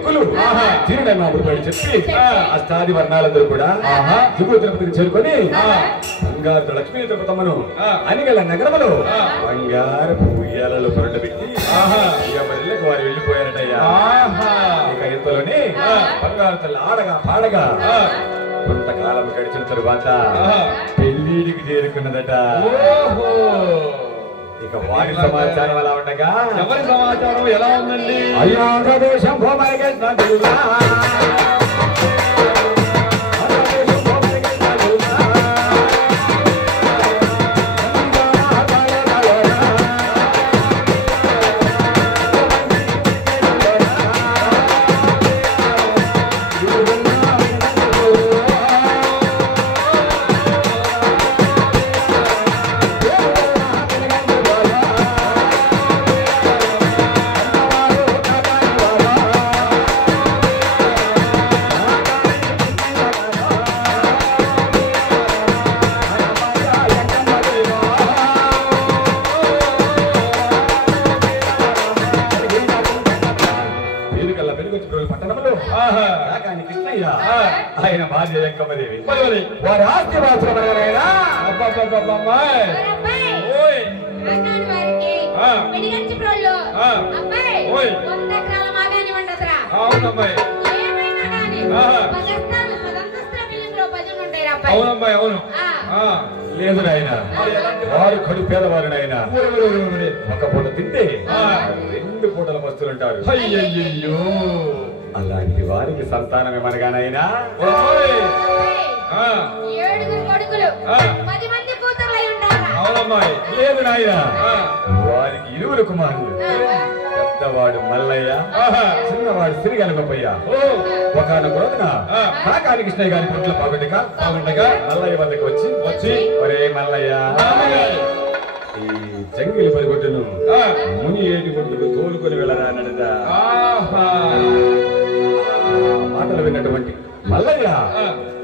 భక్తులు తిరునామాలు పడి చెప్పి అష్టాది వర్ణాలందరూ కూడా దిగువ తిరుపతికి చేరుకొని బంగారు లక్ష్మీ తిరుపతమ్మను అనిగల నగరములో బంగారు ఉయ్యాలలో పొరటబెట్టి ఇళ్ళకు వారు వెళ్ళిపోయారటయ్యా. ఇక ఇంతలోనే బంగారు తల్లి ఆడగా పాడగా కొంతకాలం గడిచిన తరువాత పెళ్లిడికి చేరుకున్నదట. ఇక వారి సమాచారం ఎలా ఉండగా ఎవరి సమాచారం ఎలా ఉందండి? అయోధ్యదేశం ఆయన భార్య వెంకమ్మదేవి వారి ఆస్తి వాసులైనా అవునమ్మాయి అవును లేదు నాయన వారు కడు పేదవారు నాయన. ఒక పూట తింటే 2 పూటల వస్తువులుంటారు. అయ్యయ్యో అలాంటి వారికి సంతానం ఏమనగానైనా 7 కొడుకులు 10 మంది కూతుర్లై ఉంటారా? అవునమ్మాయి లేదు నాయన వారికి 2 కుమారులు. పెద్దవాడు మల్లయ్య చిన్నవాడు సిరిగలపయ్య. ఒకనొక రోజున కాకాని కృష్ణయ్య గారి పుట్ల బాగుండగా మల్లయ్య వద్దకు వచ్చి ఒరే మల్లయ్య ఈ జంగిలి పదిగొట్టును ముని ఏటి కొట్టుకు తోలుకొని వెళ్ళరా అన్నట. మాటలు విన్నటువంటి మల్లయ్య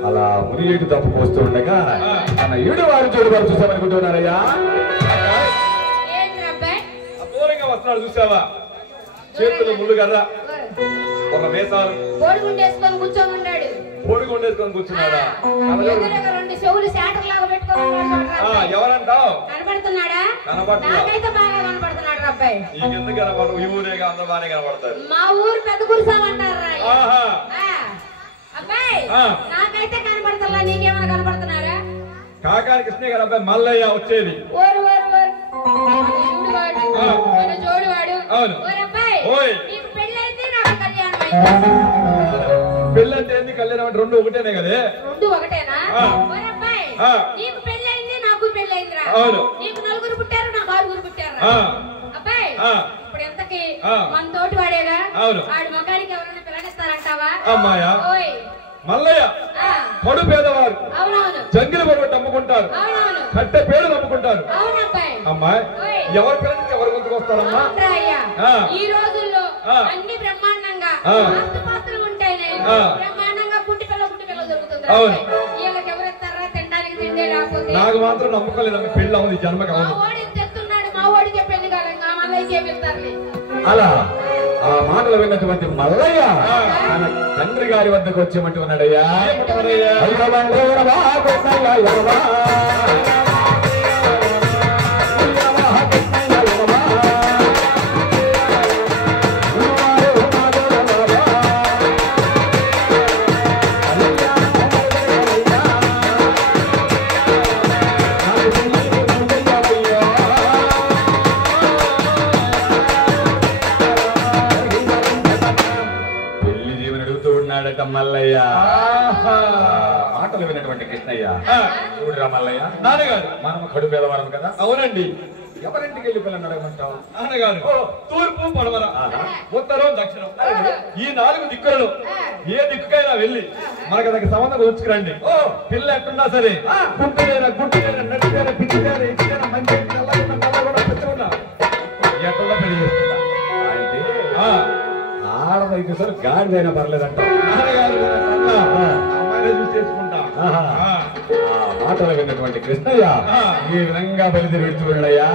అలా ముని ఏటి తప్పు పోస్తూ ఉండగా తన 7 వారు చూడు వారు చూసామనుకుంటున్నారయ్యా. దూరంగా వస్తున్నాడు చూసావా? చేతులు ముళ్ళు కదా, ఒక మేసాలు కోడిగుండేసుకొని కూర్చొని ఉన్నాడు. కోడిగుండేసుకొని కూర్చున్నాడా? 2 చెవులు శాటర్ లాగా పెట్టుకొని ఎవరంటావు? కనబడుతున్నాడా? నాకైతే బాగా కనబడుతున్నాడు అబ్బాయి. ఈ కింద కనబడు, ఈ ఊరేగా అందరూ బాగానే కనబడతారు. మా ఊరు పెద్ద గురుసామంటారా అబ్బాయి? నాకైతే కనబడుతున్నా, నీకేమైనా కనబడుతున్నారా? కాకాని కృష్ణయ్య గారు అబ్బాయి మల్లయ్య వచ్చేది. జోడువాడు పెళ్ళంటే ఏంది, కళ్యాణం అంటే 2 ఒకటేనే కదే? 2 ఒకటేనా? నీకు పెళ్ళైంది, నాకు పెళ్ళైందిరా. నీకు 4 పుట్టారు, నాకు 6 పుట్టారు అబ్బాయి. ఇప్పుడు ఎంతకి మన తోటి వాడేగా, ఆడి మగాడికి ఎవరైనా పిల్లనిస్తారంటావా? అమ్మాయా మల్లయ్య పడు పేదవారు జంగిలి పొరగొట్టి అమ్ముకుంటారు, కట్టె పేరు నమ్ముకుంటారు. అమ్మాయి ఎవరి పిల్లలకి ఎవరు గుర్తుకు వస్తారమ్మా? ఈ రోజుల్లో అన్ని బ్రహ్మాండంగా ఆస్తుపాస్తులు ఉంటాయి, బ్రహ్మాండంగా గుంటి పిల్ల దొరుకుతుంది. వీళ్ళకి ఎవరు ఇస్తారా? తినడానికి తిండే రాకపోతే. నాకు మాత్రం నమ్మకం లేదమ్మా, పెళ్లి అవును జన్మకి అవును. మా వాడి తెస్తున్నాడు, మా వాడికే పెళ్లి కాలంగా మల్లయ్య చేపిస్తారు. అలా ఆ మాటలు విన్నటువంటి మల్లయ్య తన తండ్రి గారి వద్దకు వచ్చేమంటూ ఉన్నాడయ్యా. మల్లయ్య మాటలు విన్నటువంటి కృష్ణయ్య చూడురా మల్లయ్య, నాన్నగారు మనం కడు పేదవారం కదా. అవునండి. ఎవరింటికి వెళ్ళి పిల్లలు అడగమంటావు? నాన్నగారు తూర్పు పడమర ఉత్తరం దక్షిణం ఈ 4 దిక్కులలో ఏ దిక్కుకైనా వెళ్ళి మనకు దగ్గర సంబంధం ఉంచుకురండి. పిల్ల ఎట్టున్నా సరే, గుంటేనా గుంటేనా నడిచేనా పిచ్చిదేనా ఇచ్చినా మంచి పెట్టుకున్నా ఎట్లా పెళ్లి చేస్తున్నా అంటే ఆడదైతే సరే గాడిదైనా పర్లేదంట. అమ్మాయినే చూసి చేసుకుంటా. మాటలు విన్నటువంటి కృష్ణయ్య ఈ విధంగా బయలుదేరి విడుచుకున్నాడయ్యా.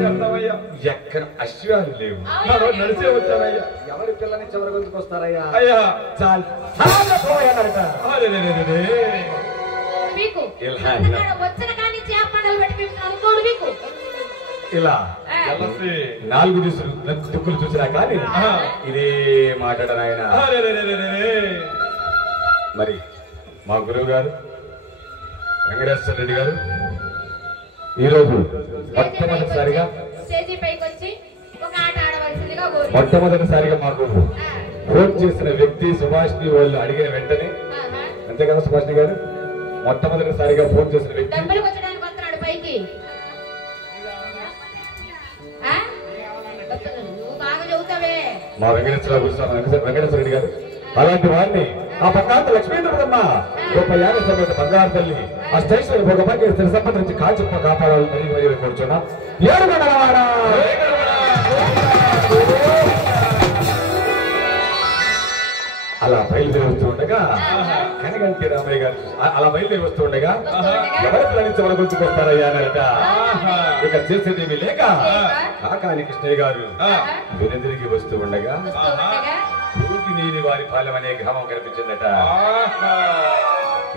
చేస్తామయ్యా ఎక్కడ అశ్వాలు లేవు నడిచే వచ్చానయ్యా ఎవరి పిల్లని చివరి గుంతుకొస్తారయ్యా అయ్యా చాలు ఇలా 4 దిక్కులు చూసినా కానీ ఇదే మాట్లాడను ఆయన. మరి మా గురువు గారు వెంకటేశ్వర రెడ్డి గారు ఈరోజు మొట్టమొదటిసారిగా మాకు ఫోన్ చేసిన వ్యక్తి సుభాష్ని వాళ్ళు అడిగిన వెంటనే, అంతే కదా సుభాష్ని గారు, మొట్టమొదటిసారిగా ఫోన్ చేసిన వ్యక్తి మా వెంకటేశ్వర రెడ్డి గారు. అలాంటి వారిని ఆ పక్కాంత లక్ష్మీంద్రమ్మ గొప్ప యాగ సమేత బంగారు తల్లి ఆ స్టేషన్ ఒక పక్క స్థిర సంపద నుంచి కాల్చుప్ప కాపాడాలని మరీ కూర్చున్నా. ఏడుగొండలవాడా అలా బయలుదేరి వస్తూ ఉండగా కనగంటి రామయ్య గారు అలా బయలుదేరి వస్తూ ఉండగా ఎవరి ప్లానించి వాళ్ళ గుర్తుకొస్తారయ్యా అన్నారట. ఇక చేసేదేమీ లేక కాకాని కృష్ణయ్య గారు వెనుదిరిగి వస్తూ ఉండగా నీని వారి పాలెం అనే గ్రామం కనిపించిందట.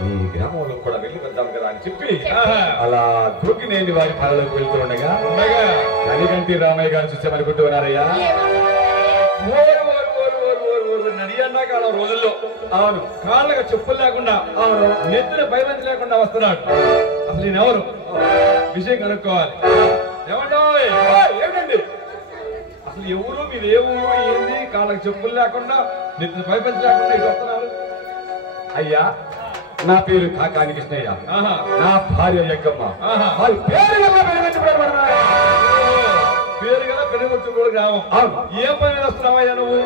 ఈ గ్రామంలో కూడా వెళ్ళి వద్దాం కదా అని చెప్పి అలా దూకినేని వారి పాలలోకి వెళ్తూ ఉండగా కనిగంటి రామయ్య గారు చూసామనుకుంటూ ఉన్నారయ్యా. నడియండాకాలం రోజుల్లో అవును కాళ్ళగా చెప్పులు లేకుండా అవును నెత్తిన పైమంచి లేకుండా వస్తున్నాడు. అసలు ఈయనెవరు విషయం కనుక్కోవాలి. ఏమిటండి అసలు ఎవరు మీరు ఏ ఊరు ఏంది కాళ్ళకి చెప్పులు లేకుండా నెత్తిన పైమంచి లేకుండా ఇటు వస్తున్నారు? అయ్యా నా పేరు కాకాని కృష్ణయ్య, నా భార్య యక్కమ్మ. పేరు కదా పెనుగొచ్చుకోడు గ్రామం. అవును ఏ పని వస్తున్నావయ్యా నువ్వు?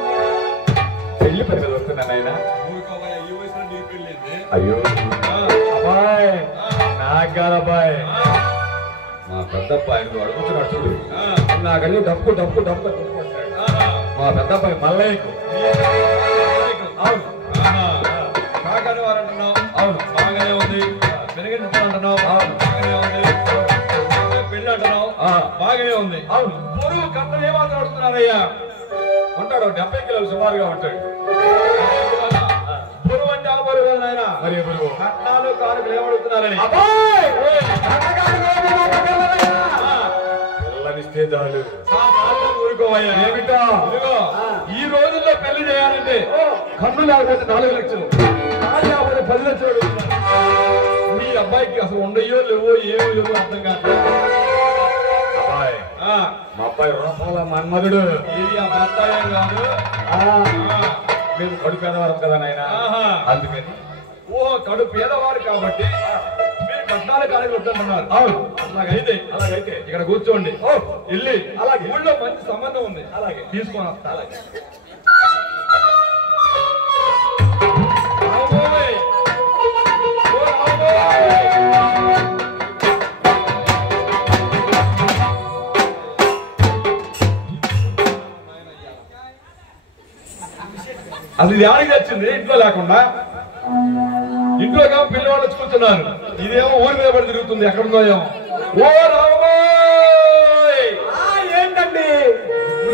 పెళ్లి పని మీద వస్తున్నాను ఆయన. అయ్యో అబ్బాయ్ నాగాలబ్బాయ్ మా పెద్దబ్బాయి నువ్వు అడుగుతున్నాడు చూడు. నాకన్నీ డబ్బు డబ్బు డబ్బు మా పెద్దబ్బాయి మల్లయ్యకు. అవును కాకాని వారు అంటున్నావు. అవును బాగానే ఉంది. పెరిగించు అంటున్నావు. అవును బాగానే ఉంది. పెళ్లి అంటున్నావు. బాగానే ఉంది. అవును బరువు కట్టలు ఏమాత్రం అడుగుతున్నారయ్యా? ఉంటాడు 70 కిలోలు సుమారుగా ఉంటాడు. బరువు అంటే ఆ బరువు ఆయన మరి బరువు కట్నాలు కానుకలు ఏమడుగుతున్నారని పిల్లనిస్తే చాలు ఊరుకోవయ్యా. ఏమిటో ఈ రోజుల్లో పెళ్లి చేయాలంటే కన్ను లేకపోతే 4 లక్షలు, కాలు లేకపోతే 10 లక్షలు అడుగుతున్నారు. మీ అబ్బాయికి అసలు ఉండయో లేవో ఏమో లేవో అర్థం కాదు. మా అబ్బాయి రూపాయల మన్మధుడు. ఇది ఆ అబ్బాయి కాదు. మేము కడు పేదవారం కదా నాయన, అందుకని కడు పేదవాడు కాబట్టి మీరు కట్నాలు కానీ వద్దంటున్నారు. అవును అలాగైతే ఇక్కడ కూర్చోండి. వెళ్ళి అలాగే ఊళ్ళో మంచి సంబంధం ఉంది, అలాగే తీసుకొని వస్తా. అలాగే అసలు ఇది ఆడికి వచ్చింది ఇంట్లో లేకుండా. ఇంట్లో కాదు పిల్లవాళ్ళు వచ్చి కూర్చున్నారు. ఇదేమో ఊరి మీద పడి తిరుగుతుంది. ఎక్కడుందో ఏమో. ఓ రామోయ్ ఏంటండి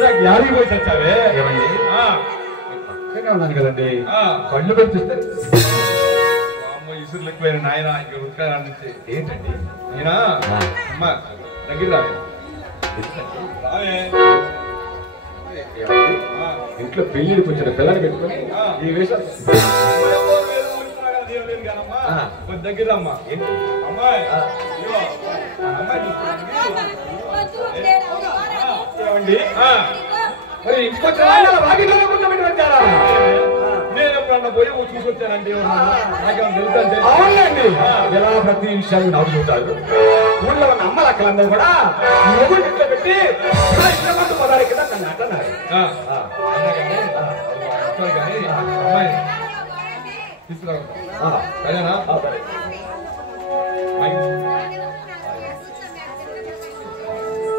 నాకు యాడికి పోయి చచ్చావే? ఏమండి పక్కనే ఉన్నాను కదండి, కళ్ళు పెట్టి చూస్తే ఇసురు ఎక్కువైన నాయన ఇక్కడ ఉత్కారా నుంచి. ఏంటండి ఆయన అమ్మా దగ్గర రావే. ఇంట్లో పెళ్లికి వచ్చిన పిల్లని పెట్టుకుని ఈ వేషాలు దగ్గర అమ్మా. అమ్మాయి మరి ఇంకొచ్చిన నేను ఎప్పుడన్నా పోయి చూసొచ్చానండి. నాకేమన్నా తెలుసంటే అవునండి, ఎలా ప్రతి విషయాన్ని నవ్వుతుంటారు. ఊళ్ళో ఉన్న అమ్మల అక్కలందరూ కూడా మొగుడు ఇంట్లో పెట్టి పదారి కదా నన్ను అంటున్నారు. అమ్మాయి తీసుకురా సరేనా?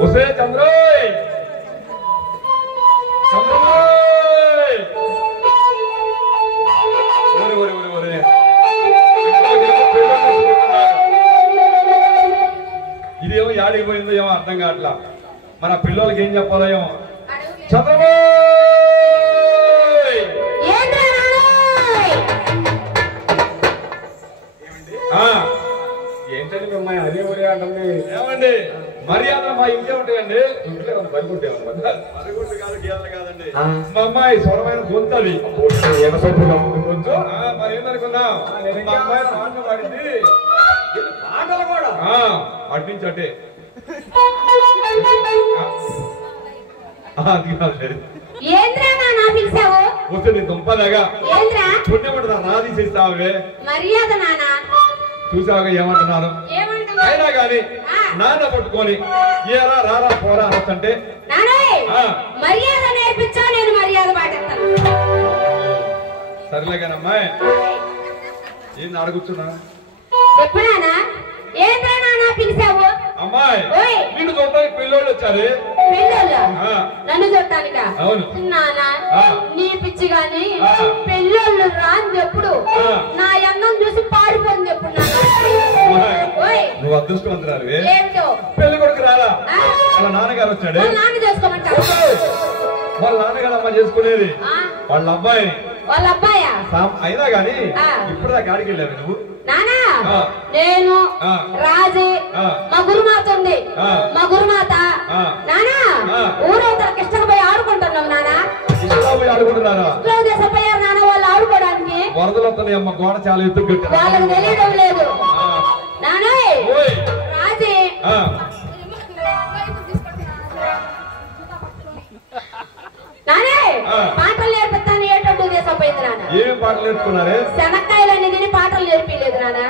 వస్తే చంద్రోయ్ చంద్రోయ్ ఇదేమో యాడికి పోయిందో ఏమో అర్థం కావట్లా. మన పిల్లలకి ఏం చెప్పాలో ఏమో. ఏంటండి మిమ్మల్ని అదే ఊరే అంటుంది. ఏమండి మర్యాద మా ఇంకే ఉంటాయండి. ఇంట్లో బరిగుంటే బరిగుంటు కాదు, గీతలు కాదండి. మా అమ్మాయి స్వరమైన గొంతది కొంచెం. మరి ఏందనుకున్నా మా అమ్మాయి పాటలు పాడింది. ఆటలు కూడా అటు నుంచి అటే. వస్తే నీ దుంపదగా పుణ్యపడతా రాది చేస్తావే మర్యాద నానా. చూసావుగా ఏమంటున్నాను. అయినా గాని నాన్న పట్టుకొని ఏరా రారా పోరా అనొచ్చంటే మర్యాద నేర్పించా, నేను మర్యాద పాటిస్తాను. సరేలేగానమ్మా. ఏంది అడుగుతున్నా ఎప్పుడానా? ఏంద్రా నానా పిలిచావు? అమ్మాయి నిన్ను చూడటానికి పిల్లోళ్ళు వచ్చారు. పిల్లోళ్ళ? నన్ను చూడటానిక? అవును నానా నీ పిచ్చి గాని పిల్లోళ్ళు రాని ఎప్పుడు నా అన్నం చూసి పాడిపోయింది ఎప్పుడు? నువ్వు అదృష్టవంతురాలు. ఏమిటో పెళ్లి కొడుకు రాలా? వాళ్ళ నాన్నగారు వచ్చాడు. నాన్న చేసుకోమంటారు. వాళ్ళ నాన్నగారు అమ్మ చేసుకునేది వాళ్ళ అబ్బాయి. వాళ్ళ అబ్బాయా? అయినా గాని ఇప్పుడు దాకా ఆడికి వెళ్ళావు నువ్వు. నానా నేను రాజే మా గురుమాత ఉంది. మా గురుమాత నానా ఊరవతల కృష్ణకు పోయి ఆడుకుంటున్నావు నానా. పోయి ఆడుకుంటున్నారా? దేశం పోయారు నాన్న వాళ్ళు ఆడుకోవడానికి. వరదలు వస్తున్నాయి అమ్మ, గోడ చాలా ఎత్తు కట్టారు. వాళ్ళకి తెలియడం లేదు నానా. రాజే నానే పాటలు నేర్పిస్తాను. ఏటట్టు దేశం పోయింది నాన్న. ఏం పాటలు నేర్చుకున్నారే? శనక్కాయలన్నీ తిని పాటలు నేర్పిలేదు నాన్న.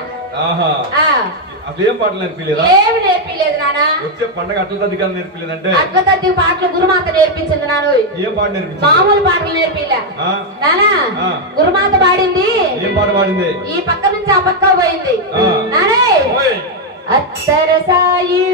అసలు ఏం పాటలు నేర్పిలేదా? ఏమి నేర్పిలేదు నాన్న. వచ్చే పండగ అట్ల తద్దికాలు నేర్పిలేదంటే? అట్ల తద్ది పాటలు గురుమాత నేర్పించింది నాన్న. ఏం పాట నేర్పించింది? మామూలు పాటలు నేర్పిలే నానా. గురుమాత పాడింది. ఏం పాట పాడింది? ఈ పక్క నుంచి ఆ పక్క పోయింది నానే. అత్తర సాయి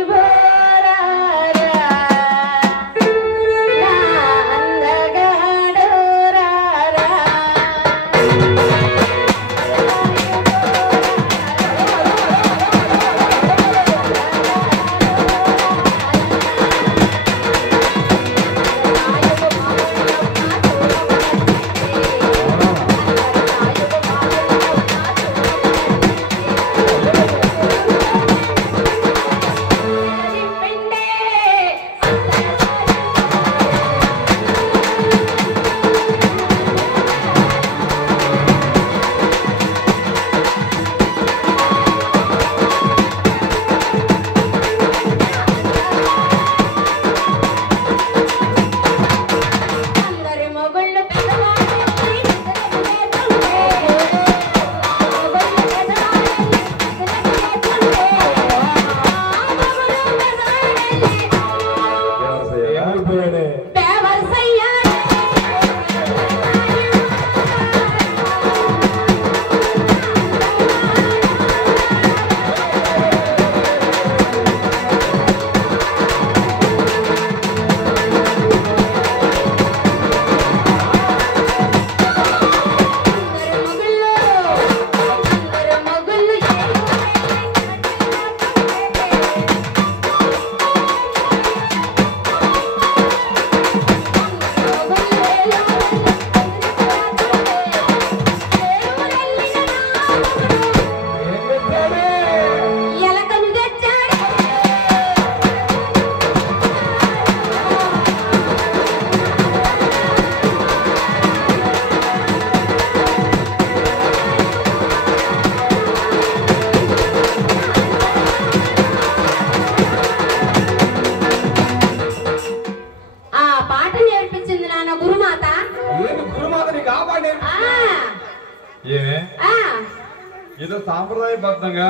ఏదో సాంప్రదాయబద్ధంగా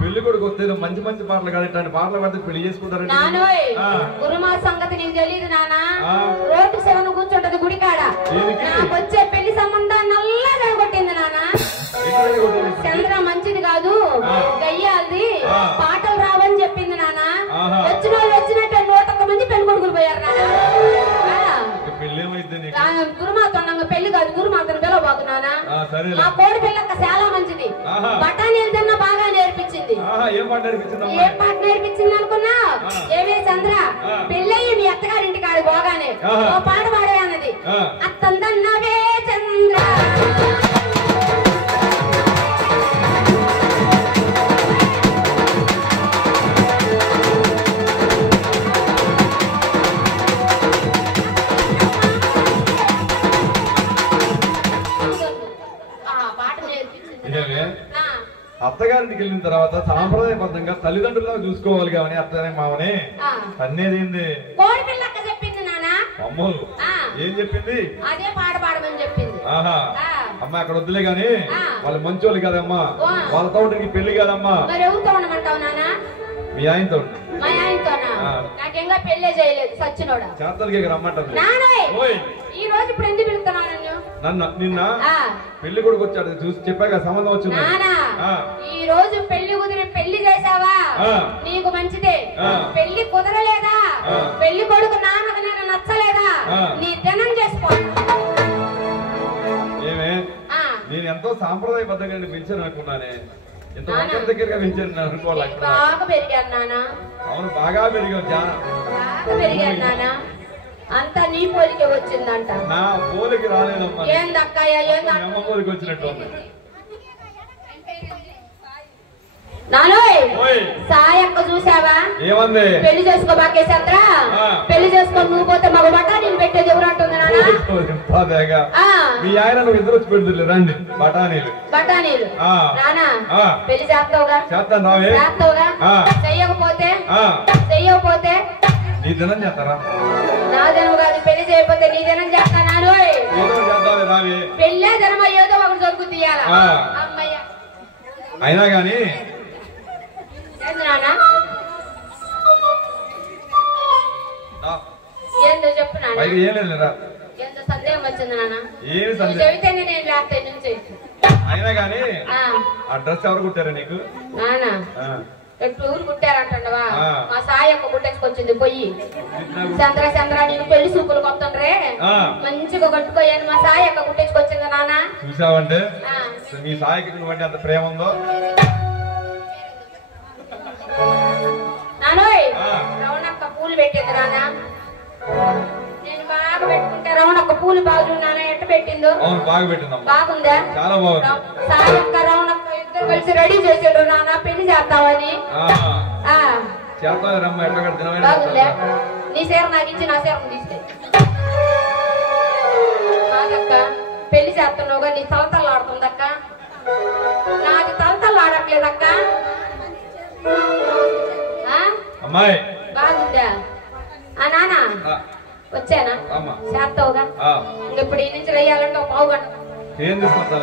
పెళ్లి కొడుకు వస్తే మంచి మంచి పాటలు కాదు, ఇట్లాంటి పాటలు పడితే పెళ్లి చేసుకుంటారండి. గురుమా సంగతి నీకు తెలియదు నాన్న. రోడ్డు సెవెన్ కూర్చుంటది గుడి కాడ. వచ్చే పెళ్లి సంబంధం నల్లా జరగొట్టింది నాన్న. చంద్ర మంచిది కాదు, గయ్యాలది, పాటలు రావని చెప్పింది నాన్న. వచ్చిన వాళ్ళు వచ్చినట్టు 101 మంది పెళ్లి కొడుకులు పోయారు నాన్న. గురుమాత పెళ్లి కాదు, గురుమాతను పిలవబాకు నానా సరే మా కోడి పిల్లక్క చాలా మంచిది బఠానీలు తిన్నా బాగా నేర్పించింది ఏం పాట నేర్పించింది ఏం పాట నేర్పించింది అనుకున్నా ఏమే చంద్ర పెళ్ళయ్యి మీ అత్తగారింటి కాదు బాగానే ఓ పాట పాడే అన్నది అత్తందన్నవే చంద్ర అత్తగారింటికి వెళ్ళిన తర్వాత సాంప్రదాయబద్ధంగా తల్లిదండ్రులుగా చూసుకోవాలి కానీ అత్తనే మామని అన్నేది కోడి పిల్లక్క చెప్పింది నానా అమ్మోలు ఏం చెప్పింది అదే పాట పాడమని చెప్పింది అమ్మ అక్కడ వద్దులే గాని వాళ్ళు మంచోళ్ళు కదమ్మా వాళ్ళతో ఉంటే పెళ్లి కదమ్మా మరి ఎవరితో ఉండమంటావు నానా మీ ఆయనతో మా ఆయనతోనా నాకేంగా పెళ్లే చేయలేదు సచ్చినోడా చేతలకి రమ్మంటారు ఈ రోజు ఇప్పుడు ఎందుకు పిలుస్తున్నాను నన్ను నిన్న పెళ్లి కొడుకు వచ్చాడు చూసి చెప్పాక సంబంధం వచ్చింది ఈ రోజు పెళ్లి కుదిరి పెళ్లి చేసావా నీకు మంచిదే పెళ్లి కుదరలేదా పెళ్లి కొడుకు నాన్నకు నేను నచ్చలేదా నీ దినం చేసుకో ఏమే నేను ఎంతో సాంప్రదాయబద్ధంగా పెంచాను అనుకున్నానే ఇంత దగ్గరగా పెంచాను అనుకోవాలి బాగా పెరిగాను నాన్న అవును బాగా పెరిగావు చాలా బాగా పెరిగాను నాన్న అంతా నీ పోలికే వచ్చిందంట నా పోలికి రాలేదమ్మా ఏందక్కయ్య అమ్మ పోలికి వచ్చినట్టు నాలోయ్ సాయక్క చూసావా ఏమంది పెళ్లి చేసుకోబాకే చంద్ర పెళ్లి చేసుకొని నువ్వు పోతే మగ బఠానీలు పెట్టేది ఎవరు అంటుంది నాన్న మీ ఆయన నువ్వు ఇద్దరు వచ్చి పెడుతుంది రండి బఠానీలు నానా పెళ్లి చేస్తావుగా చేస్తాను రావే చేస్తావుగా చెయ్యకపోతే నీ దినం చేస్తారా నా దినం కాదు పెళ్లి చేయకపోతే నీ దినం చేస్తాను రావే పెళ్ళే దినం ఏదో ఒకటి దొరుకు తీయాలా అమ్మయ్య అయినా గాని ఏందో చెప్పు నాన్న ఏం లేదు ఏందో సందేహం వచ్చింది నాన్న ఏమి సందేహం చెబితేనే నేను లేకపోతే నుంచి అయినా గాని ఆ డ్రెస్ ఎవరు కుట్టారా నీకు నాన్న ఊరు కుట్టారంటవా మా సాయి అక్క కుట్టేసుకొచ్చింది పొయ్యి చంద్ర చంద్ర నీకు పెళ్లి సూపులు కొత్తండ్రే మంచిగా కట్టుకోయాను మా సాయి అక్క కుట్టేసుకొచ్చింది నాన్న చూసావంటే మీ సాయికి నువ్వంటే అంత ప్రేమ ఉందో నానోయ్ రవణక్క పూలు పెట్టింది నాన్న నేను బాగా పెట్టుకుంటే రవణక్క పూలు బాగున్నానా ఎట్ట పెట్టిందో బాగా పెట్టిందమ్మా బాగుందా చాలా బాగుంది సాయి అక్క రవణక్క ఇద్దరు కలిసి రెడీ చేసాడు నాన్న పెళ్లి చేస్తావని బాగుందా నీ సేర నాకు ఇచ్చి నా సేర తీస్తే కాదక్క పెళ్లి చేస్తున్నావుగా నీ తలతల్లాడుతుందక్క నాది తలతల్లాడట్లేదక్క అమ్మాయి బాగుందా నానా వచ్చానా చేస్తావుగా ఇప్పుడు ఈ నుంచి వెయ్యాలంటే ఒక పావు గంట ఏం తీసుకొస్తా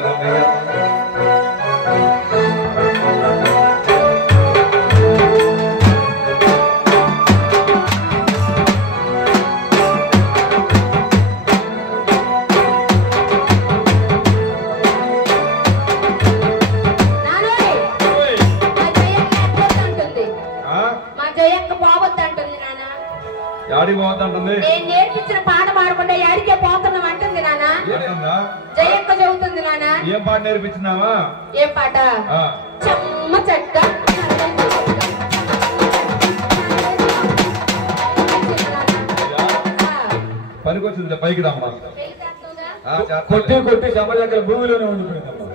నేను నేర్పించిన పాట పాడకుండా యాడికే పోతున్నాం అంటుంది నాన్న జయక్క చదువుతుంది నాన్న ఏం పాట నేర్పించినావా ఏం పాట చెమ్మ చెక్క పనికొచ్చింది పైకి రమ్మా కొట్టి కొట్టి చెమ్మ చెక్క భూమిలోనే ఉండిపోయిందమ్మా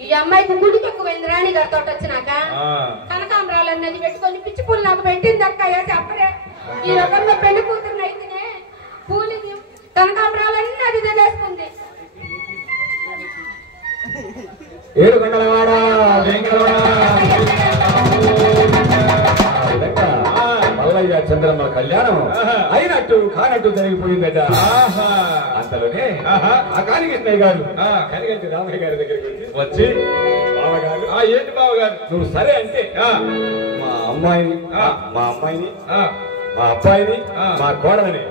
ఈ అమ్మాయికి గుడికి ఎక్కువైంది రాణి గారితో వచ్చినాక కనకాంబరాలు అన్నది పెట్టుకొని పిచ్చి పూలు నాకు పెట్టింది అక్క చెప్పరే ఈ రకంగా పెళ్లి కూతురు అయితేనే పూలు కనకాంబరాలన్నీ అది తెలియస్తుంది మల్లయ్య చంద్రమ్మ కళ్యాణం అయినట్టు కానట్టు జరిగిపోయిందట అంతలోనే ఆ కాళీకృష్ణయ్య గారు కనిగంటి రామయ్య గారి దగ్గరికి వచ్చి బావగారు ఏంటి బావగారు నువ్వు సరే అంటే మా అమ్మాయిని మా అబ్బాయిని మా కోడలని